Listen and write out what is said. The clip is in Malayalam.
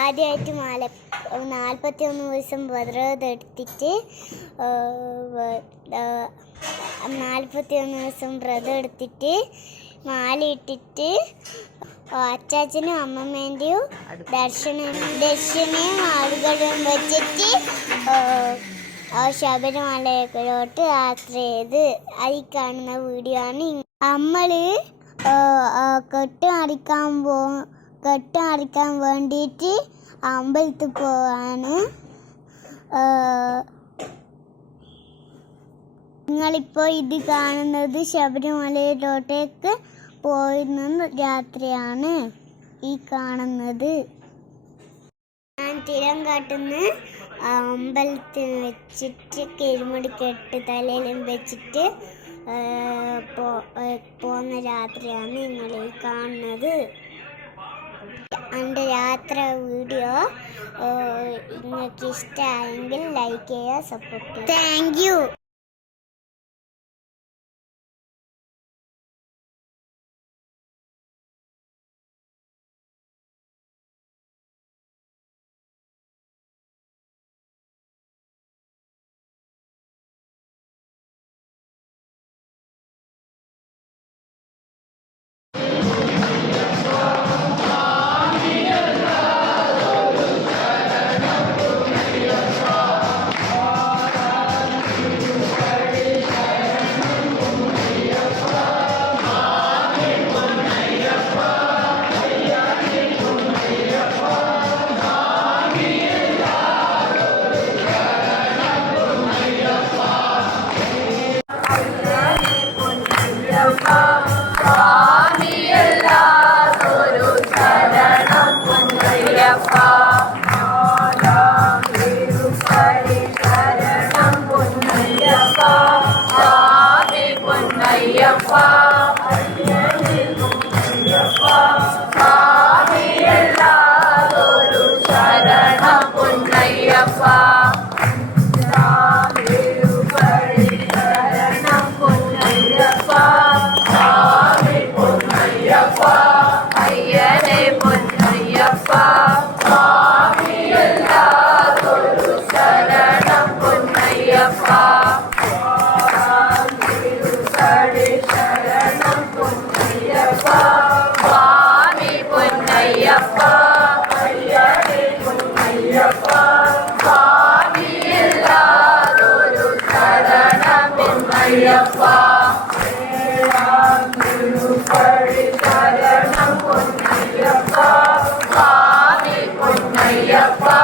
ആദ്യമായിട്ട് 41 ദിവസം വ്രതമെടുത്തിട്ട് 41 ദിവസം വ്രതമെടുത്തിട്ട് മാലയിട്ടിട്ട് അച്ചാച്ചനും അമ്മമ്മേൻ്റെയും ദർശനയും ആളുകളും വെച്ചിട്ട് ശബരിമലയിലോട്ട് യാത്ര ചെയ്ത് ഈ കാണുന്ന വീഡിയോ ആണ്. നമ്മൾ കെട്ടടിക്കാൻ വേണ്ടിയിട്ട് അമ്പലത്തിൽ പോവാണ്. നിങ്ങളിപ്പോൾ ഇത് കാണുന്നത് ശബരിമലയിലോട്ടേക്ക് പോയിരുന്ന യാത്രയാണ് ഈ കാണുന്നത്. ഞാൻ തിരങ്കാട്ടുന്ന അമ്പലത്തിൽ വെച്ചിട്ട് കരിമുടി കെട്ട് തലയിലും വെച്ചിട്ട് പോകുന്ന യാത്രയാണ് നിങ്ങൾ ഈ കാണുന്നത്. എൻ്റെ യാത്ര വീഡിയോ നിങ്ങൾക്ക് ഇഷ്ടമായെങ്കിൽ ലൈക്ക് ചെയ്യുക, സപ്പോർട്ട് ചെയ്യുക. Thank you. Ayyappa